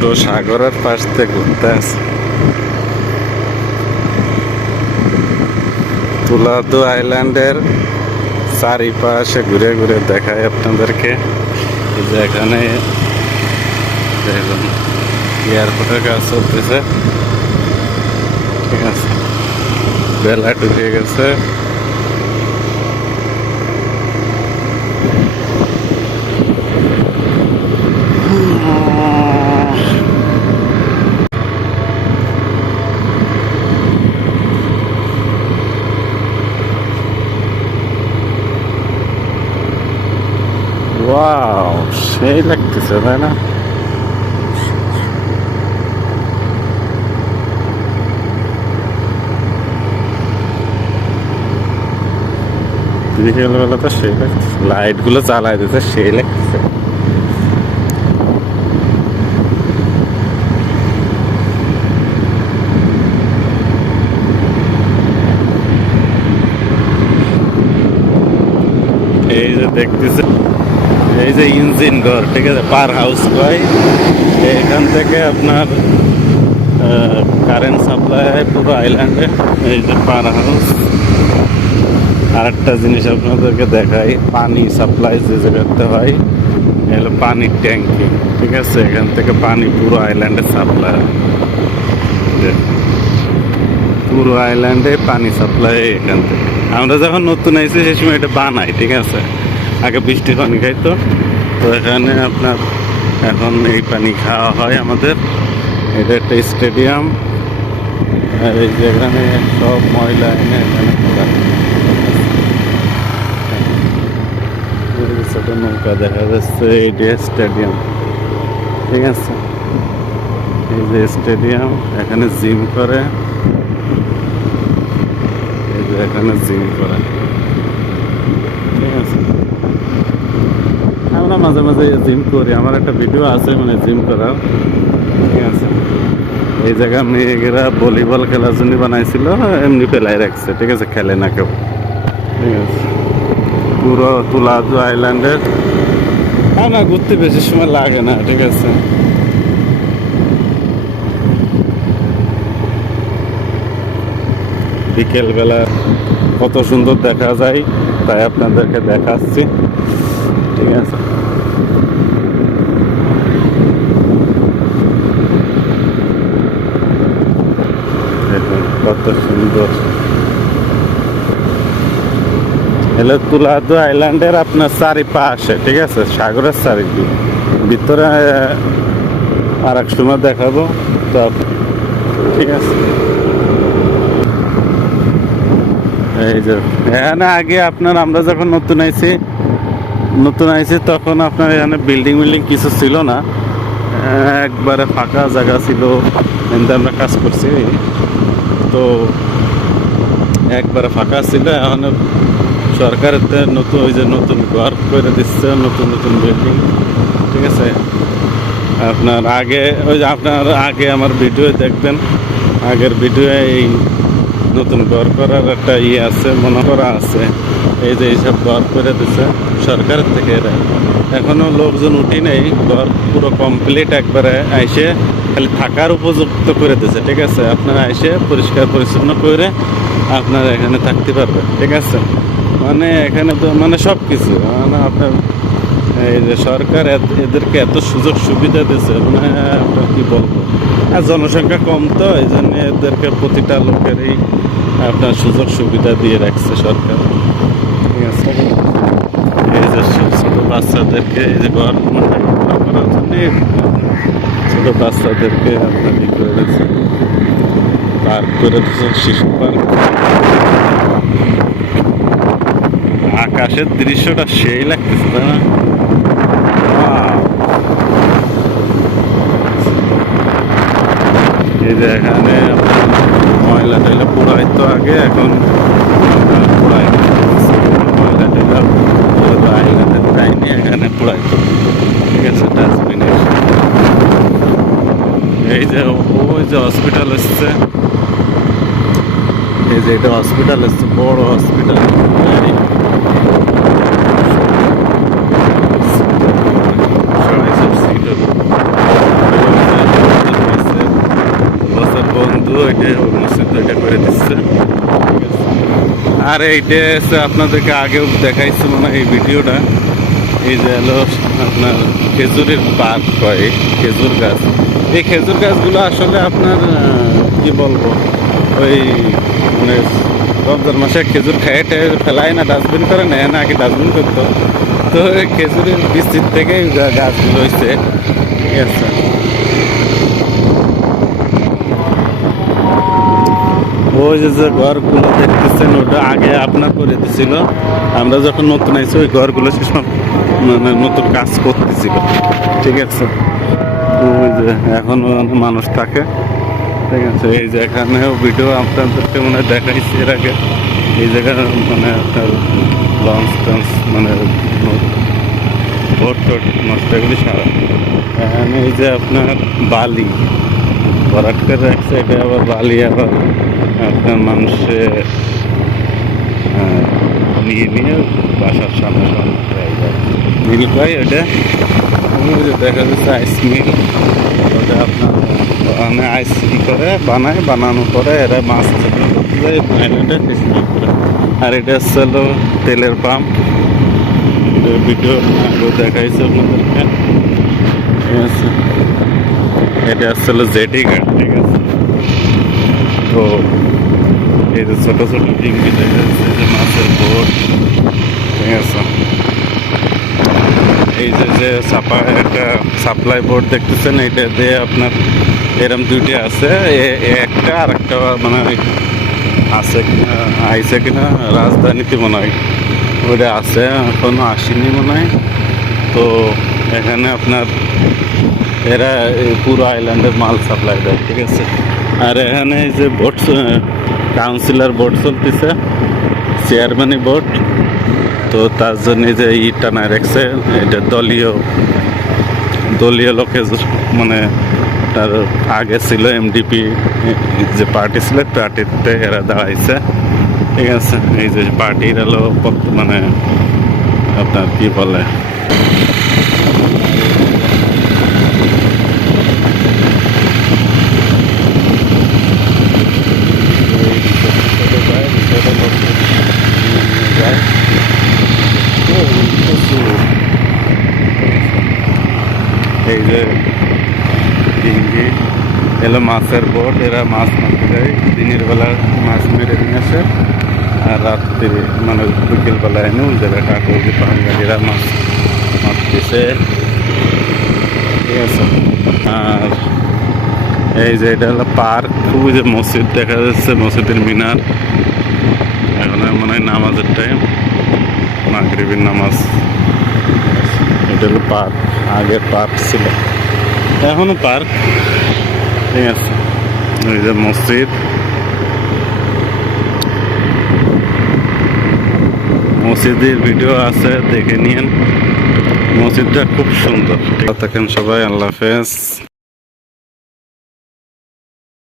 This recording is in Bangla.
পুরো সাগরের পাশ থেকে ঘুরতে আসে। তুলাদু আইল্যান্ডের চারিপাশে ঘুরে ঘুরে দেখায় আপনাদেরকে। যে এখানে দেখুন এয়ারপোর্টের কাজ চলতেছে, ঠিক আছে, বেলা ঢুকে গেছে। ওয়াও, সেই লাগতেছে তাই না? বিকেলবেলা তো সেই লাগতেছে, লাইট গুলো চালাই দিতে সেই লাগতেছে। এই যে দেখতেছে, এই যে ইঞ্জিন ঘর, ঠিক আছে, পার হাউস কয়, এখান থেকে আপনার কারেন্ট সাপ্লাই হয় পুরো আইল্যান্ডে। এই যে পার হাউস। আরেকটা জিনিস আপনাদেরকে দেখাই, পানি সাপ্লাই যে জায়গাতে হয় এগুলো পানির ট্যাঙ্কি, ঠিক আছে, এখান থেকে পানি পুরো আইল্যান্ডে সাপ্লাই হয়। পুরো আইল্যান্ডে পানি সাপ্লাই এখান থেকে। আমরা যখন নতুন আইছি সেই সময় এটা বানাই, ঠিক আছে, আগে বৃষ্টির পানি খাইতো, তো এখানে আপনার এখন এই পানি খাওয়া হয় আমাদের। এটা একটা স্টেডিয়াম, আর এই যে এখানে সব ময়লা এনে এখানে ছোট নৌকা দেখা যাচ্ছে। এইটা স্টেডিয়াম, ঠিক আছে, এই যে স্টেডিয়াম, এখানে জিম করে, এই যে এখানে জিম করে, ঠিক আছে। আমরা মাঝে মাঝে জিম করি, আমার একটা ভিডিও আছে মানে জিম করার, ঠিক আছে। এই জায়গা মেয়েরা ভলিবল খেলার জন্য বানাইছিল, এমনি ফেলাই রাখছে, ঠিক আছে, খেলে না কেউ, ঠিক আছে। পুরো তুলাদু আইল্যান্ডের না ঘুরতে বেশি সময় লাগে না, ঠিক আছে। বিকেলবেলা কত সুন্দর দেখা যায় তাই আপনাদেরকে দেখাচ্ছি, ঠিক আছে। দেখুন কত সুন্দর। এলে তুলাদু আইল্যান্ডের আপনার চারিপাশে, ঠিক আছে, সাগরের চারিদিকে। ভিতরে আর এক সময় দেখাবো তো, ঠিক আছে। এই যে এখানে আগে আপনার আমরা যখন নতুন আইছি তখন আপনার এখানে বিল্ডিং কিছু ছিল না, একবারে ফাঁকা জায়গা ছিল, এখানে আমরা কাজ করছি, তো একবারে ফাঁকা ছিল। এখন সরকারের নতুন ওই যে নতুন ঘর করে দিচ্ছে, নতুন নতুন বিল্ডিং, ঠিক আছে। আপনার আগে ওই যে আপনার আগে আমার ভিডিও দেখবেন, আগের ভিডিও এই নতুন ঘর করার একটা আছে, মনে করা আছে। এই যে এইসব ঘর করে দিচ্ছে সরকারের থেকে, এরা এখনো লোকজন উঠি নেই, ঘর পুরো কমপ্লিট একবারে আইসে খালি থাকার উপযুক্ত করে দিচ্ছে, ঠিক আছে। আপনারা আইসে পরিষ্কার পরিচ্ছন্ন করে আপনার এখানে থাকতে পারবেন, ঠিক আছে। মানে এখানে তো মানে সব কিছু মানে আপনার এই যে সরকার এদেরকে এত সুযোগ সুবিধা দিচ্ছে, মানে আপনার কি বলবো, আর জনসংখ্যা কম তো এই জন্য এদেরকে প্রতিটা লোকেরই আপনার সুযোগ সুবিধা দিয়ে রাখছে সরকার, ঠিক আছে। এই যে ছোট বাচ্চাদেরকে এই যে ঘর করার জন্য ছোট বাচ্চাদেরকে আপনার ই করে দিচ্ছে, পার্ক করে দিচ্ছে, শিশু পার্ক। আকাশের দৃশ্যটা সেই লাগতেছে তাই না? এই যে এখানে ময়লা টয়লা পুরাইতো আগে, এখন ময়লা টয়লা আইল্যান্ডের টাইমে এখানে পুরাইতো, ঠিক আছে, ডাস্টবিনে। এই যে ওই যে হসপিটাল এসছে, এই যে এটা হসপিটাল এসছে, বড় হসপিটাল। ওইটা মসজিদ ওইটা করে দিচ্ছে। আর এইটা হচ্ছে আপনাদেরকে আগেও দেখাইছি মনে হয় এই ভিডিওটা। এই যে হলো আপনার খেজুরের পার্ক হয়, খেজুর গাছ। এই খেজুর গাছগুলো আসলে আপনার কি বলবো, ওই মানে রমজান মাসে খেজুর খেয়ে টেয়ে ফেলায় না, ডাস্টবিন করে নেয় না, আগে ডাস্টবিন করতো। তো এই খেজুরের বীজ থেকে গাছগুলো হয়েছে, ঠিক আছে। ওই যে ঘরগুলো দেখতেছেন ওটা আগে আপনার করে দিছিল, আমরা যখন নতুন আইছি ওই ঘরগুলো সেসব মানে নতুন কাজ করতেছিল, ঠিক আছে। ওই যে এখন মানুষ থাকে, ঠিক আছে। এই যে এখানেও ভিডিও আপনাদেরকে মনে হয় দেখাইছি এর আগে। এই জায়গায় মানে আপনার লঞ্চ টঞ্চ মানে ভোট টোট নষ্ট এগুলি সারা। এখানে এই যে আপনার বালি ভরাট করে রাখছে, এটা আবার বালি আবার আপনার মানুষে নিয়ে নিয়ে বাসার সামনে মিল পাই। ওটা দেখা যাচ্ছে আইস মিল, ওটা আপনার মানে আইস ই করে বানায়, বানানোর পরে এরা মাছ যায় আইল্যান্ডে ফিশিং করে। আর এটা হচ্ছে হলো তেলের পাম্প, ভিডিও আগেও দেখাইছে আপনাদেরকে, ঠিক আছে। এটা হচ্ছে হলো জেটি ঘাট, ঠিক আছে। তো এই যে ছোট ছোট ডিঙ্গি দেখা যাচ্ছে, যে মাছের বোট, ঠিক আছে। এই যে একটা সাপ্লাই বোর্ড দেখতেছেন, এইটা দিয়ে আপনার এরম দুইটা আছে, একটা আর একটা মানে আছে কিনা আইসে কিনা রাজধানীতে মনে হয় ওইটা আছে, এখনো আসেনি মনে হয়। তো এখানে আপনার এরা পুরো আইল্যান্ডের মাল সাপ্লাই দেয়, ঠিক আছে। আর এখানে এই যে বোট কাউন্সিলর বোট চলতেছে, চেয়ারম্যানই বোট। তো তার জন্য যে ই টানায় রাখছে, এটা দলীয় লোকে মানে তার আগে ছিল এমডিপি যে পার্টি ছিল, পার্টিতে এরা দাঁড়াইছে, ঠিক আছে। এই যে পার্টির হলো মানে আপনার কি বলে এই যে ডিঙ্গি এলো মাছের বোট, এরা মাছ মারতে যায়, দিনের বেলা মাছ মেরে নিয়ে আসে, আর রাত্রি মানে বিকেলবেলা এনে ওই জায়গাটা ওই যে বাঙালিরা মাছ মারতেছে, ঠিক আছে। আর এই যে এটা হলো পার্ক, ওই যে মসজিদ দেখা যাচ্ছে, মসজিদের মিনার। এখন মনে হয় নামাজের টাইম, মাগরিবের নামাজ। এটা হলো পার্ক, আগে পার্ক ছিল, এখনো পার্ক, ঠিক আছে। ওই যে মসজিদ, মসজিদের ভিডিও আছে, দেখে নিয়েন। মসজিদটা খুব সুন্দর। থাকেন সবাই, আল্লাহ হাফেজ।